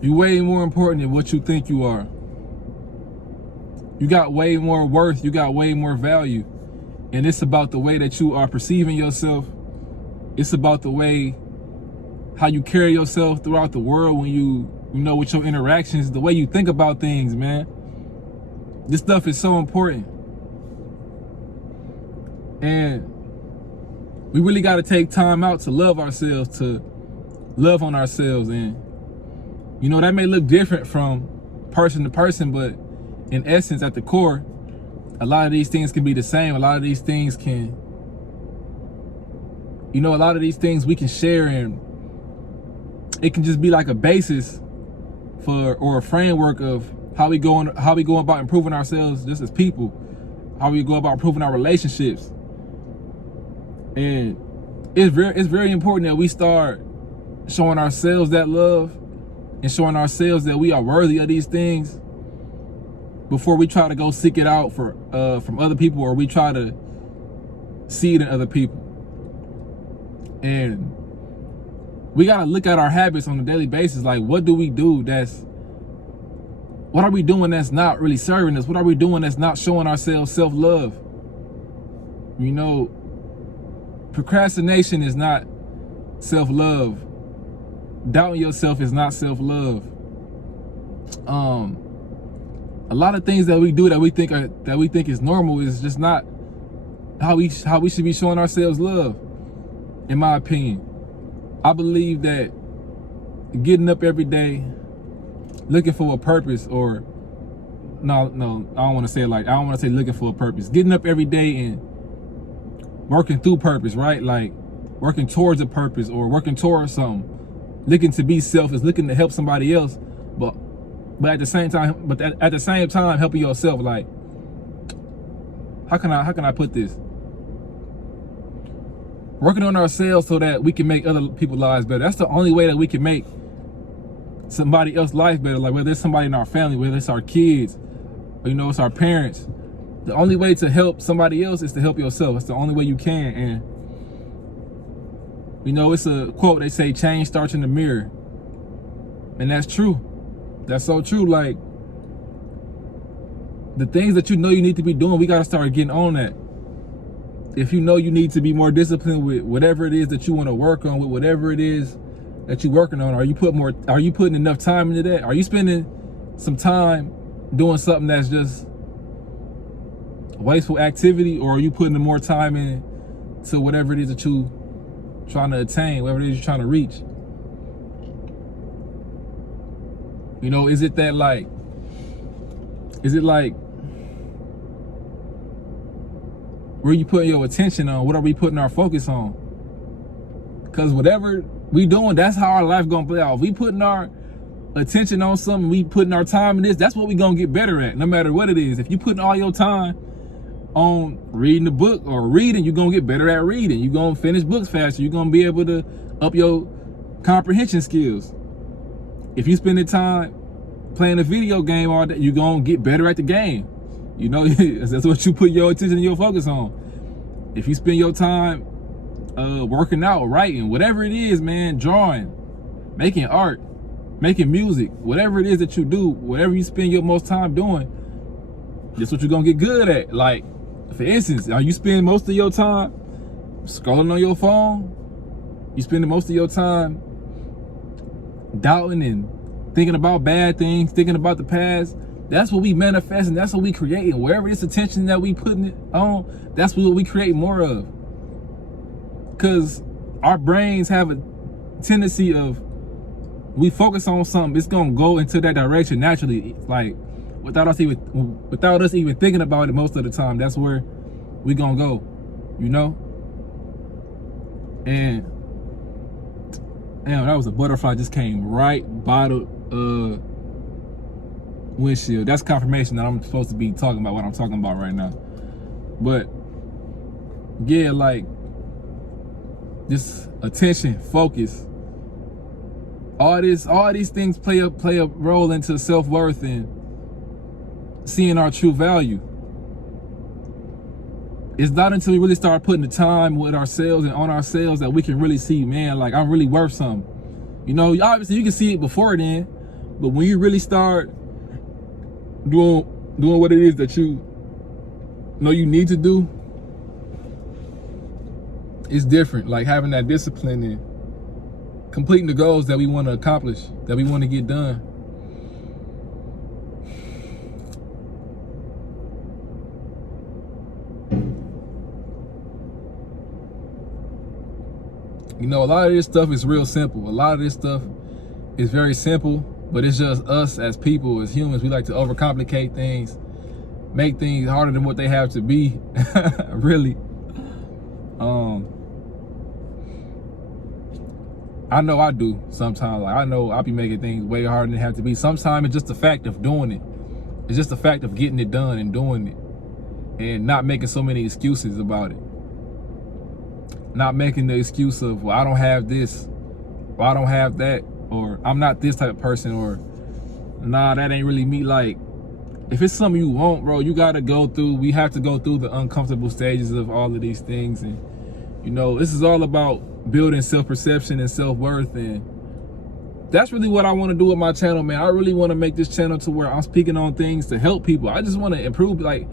You're way more important than what you think you are. You got way more worth. You got way more value. And it's about the way that you are perceiving yourself. It's about the way how you carry yourself throughout the world when you know, with your interactions, the way you think about things, man. This stuff is so important. And we really got to take time out to love ourselves, to love on ourselves. And, you know, that may look different from person to person, but in essence, at the core, a lot of these things can be the same. A lot of these things can, you know, a lot of these things we can share, and it can just be like a basis for, or a framework of how we go about improving ourselves just as people, how we go about improving our relationships. And it's very important that we start showing ourselves that love and showing ourselves that we are worthy of these things before we try to go seek it out for from other people, or we try to see it in other people. And we gotta look at our habits on a daily basis. Like, what do we do what are we doing that's not really serving us? What are we doing that's not showing ourselves self-love? You know, procrastination is not self-love. Doubting yourself is not self-love. A lot of things that we do that we think is normal is just not how we should be showing ourselves love, in my opinion. I believe that getting up every day, looking for a purpose, or no, I don't want to say it like, I don't want to say looking for a purpose. Getting up every day and working through purpose, right? Like working towards a purpose or working towards something. Looking to be selfish, looking to help somebody else, but at the same time helping yourself. Like, how can I put this? Working on ourselves so that we can make other people's lives better. That's the only way that we can make somebody else's life better. Like, whether it's somebody in our family, whether it's our kids, or, you know, it's our parents. The only way to help somebody else is to help yourself. It's the only way you can. And, you know, it's a quote, they say, change starts in the mirror. And that's true. That's so true. Like, the things that you know you need to be doing, we got to start getting on that. If you know you need to be more disciplined with whatever it is that you want to work on, with whatever it is that you're working on, are you putting enough time into that? Are you spending some time doing something that's just wasteful activity, or are you putting more time in to whatever it is that you trying to attain, whatever it is you're trying to reach? You know, is it like where you putting your attention on? What are we putting our focus on? Because whatever we doing, that's how our life gonna play out. If we putting our attention on something, we putting our time in this, that's what we gonna get better at, no matter what it is. If you putting all your time on reading the book or reading, you're gonna get better at reading. You're gonna finish books faster. You're gonna be able to up your comprehension skills. If you spend the time playing a video game all day, you're gonna get better at the game. You know, that's what you put your attention and your focus on. If you spend your time working out, writing, whatever it is, man, drawing, making art, making music, whatever it is that you do, whatever you spend your most time doing, that's what you're gonna get good at. Like, for instance, are you spending most of your time scrolling on your phone? You spending most of your time doubting and thinking about bad things, thinking about the past? That's what we manifest, and that's what we create. And wherever this attention that we putting it on, that's what we create more of. Because our brains have a tendency of, we focus on something, it's gonna go into that direction naturally, like without us even thinking about it most of the time. That's where we gonna go, you know? And damn, that was a butterfly just came right by the windshield. That's confirmation that I'm supposed to be talking about what I'm talking about right now. But yeah, like, this attention, focus, all these things play a role into self-worth and seeing our true value. It's not until we really start putting the time with ourselves and on ourselves that we can really see, man, like, I'm really worth something. You know, obviously you can see it before then, But when you really start doing what it is that you know you need to do, it's different. Like having that discipline and completing the goals that we want to accomplish, that we want to get done. You know, a lot of this stuff is real simple. A lot of this stuff is very simple, but it's just us as people, as humans, we like to overcomplicate things, make things harder than what they have to be. Really. I know I do sometimes. Like I know I'll be making things way harder than they have to be. Sometimes it's just the fact of doing it. It's just the fact of getting it done and doing it, and not making so many excuses about it. Not making the excuse of, well, I don't have this, or I don't have that, or I'm not this type of person, or nah, that ain't really me. Like, if it's something you want, bro, you gotta go through, we have to go through the uncomfortable stages of all of these things. And, you know, this is all about building self-perception and self-worth. And that's really what I want to do with my channel, man. I really want to make this channel to where I'm speaking on things to help people. I just want to improve, like,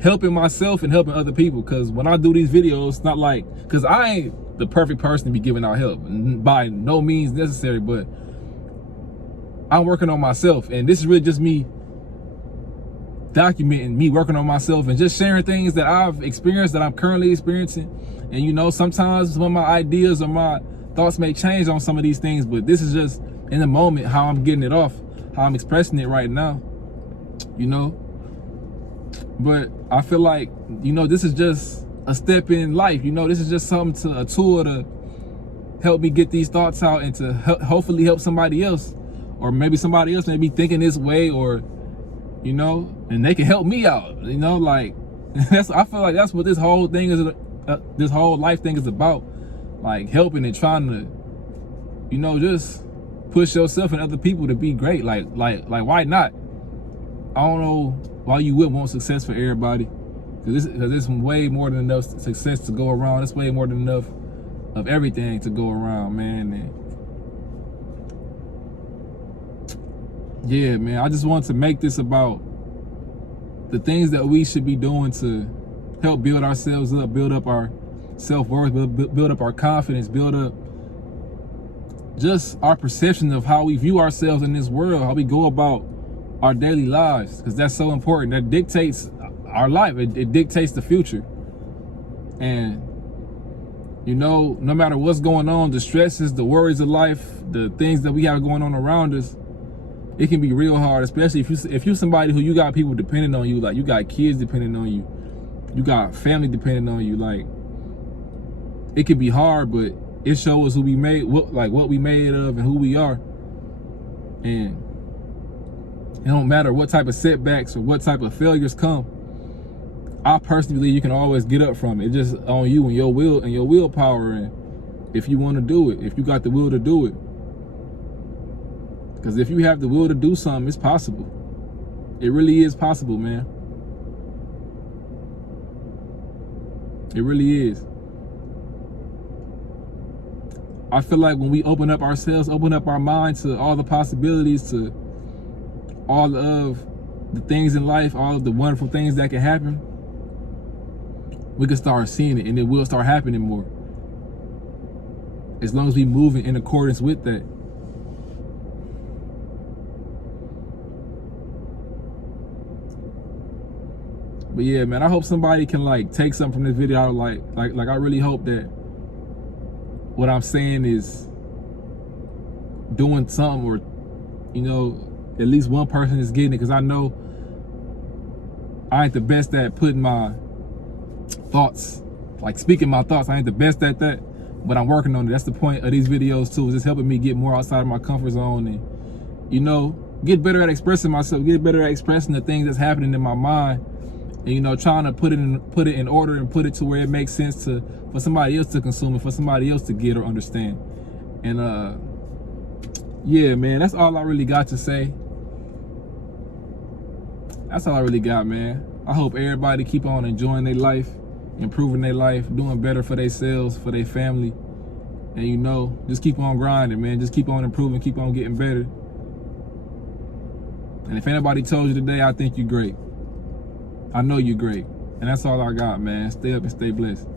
helping myself and helping other people. Because when I do these videos, it's not like, because I ain't the perfect person to be giving out help, by no means necessary, but I'm working on myself. And this is really just me documenting me working on myself and just sharing things that I've experienced, that I'm currently experiencing. And you know, sometimes some of my ideas or my thoughts may change on some of these things, but this is just in the moment how I'm getting it off, how I'm expressing it right now, you know. But I feel like, you know, this is just a step in life. You know, this is just something a tool to help me get these thoughts out and to hopefully help somebody else, or maybe somebody else may be thinking this way, or, you know, and they can help me out, you know, like, I feel like that's what this whole thing is, this whole life thing is about, like helping and trying to, you know, just push yourself and other people to be great. Like why not? I don't know why you would want success for everybody, because it's way more than enough success to go around. It's way more than enough of everything to go around, man. And yeah, man, I just want to make this about the things that we should be doing to help build ourselves up, build up our self-worth, build up our confidence, build up just our perception of how we view ourselves in this world, how we go about our daily lives, because that's so important. That dictates our life. It dictates the future. And, you know, no matter what's going on, the stresses, the worries of life, the things that we have going on around us, it can be real hard, especially if you're somebody who you got people depending on you, like you got kids depending on you, you got family depending on you. Like, it can be hard, but it shows who we made, what we made of and who we are. And it don't matter what type of setbacks or what type of failures come. I personally believe you can always get up from it. It's just on you and your will and your willpower, and if you want to do it, if you got the will to do it. Because if you have the will to do something, it's possible. It really is possible, man. It really is. I feel like when we open up ourselves, open up our mind to all the possibilities, to all of the things in life, all of the wonderful things that can happen, we can start seeing it, and it will start happening more. As long as we move in accordance with that. But yeah, man, I hope somebody can like take something from this video. Like I really hope that what I'm saying is doing something, or, you know, at least one person is getting it. Because I know I ain't the best at putting my thoughts, like speaking my thoughts. I ain't the best at that, but I'm working on it. That's the point of these videos too, is just helping me get more outside of my comfort zone and, you know, get better at expressing myself, get better at expressing the things that's happening in my mind. And, you know, trying to put it in order and put it to where it makes sense for somebody else to consume it, for somebody else to get or understand. And yeah, man, that's all I really got to say. That's all I really got, man. I hope everybody keep on enjoying their life, improving their life, doing better for themselves, for their family. And, you know, just keep on grinding, man. Just keep on improving, keep on getting better. And if anybody told you today, I think you're great. I know you're great. And that's all I got, man. Stay up and stay blessed.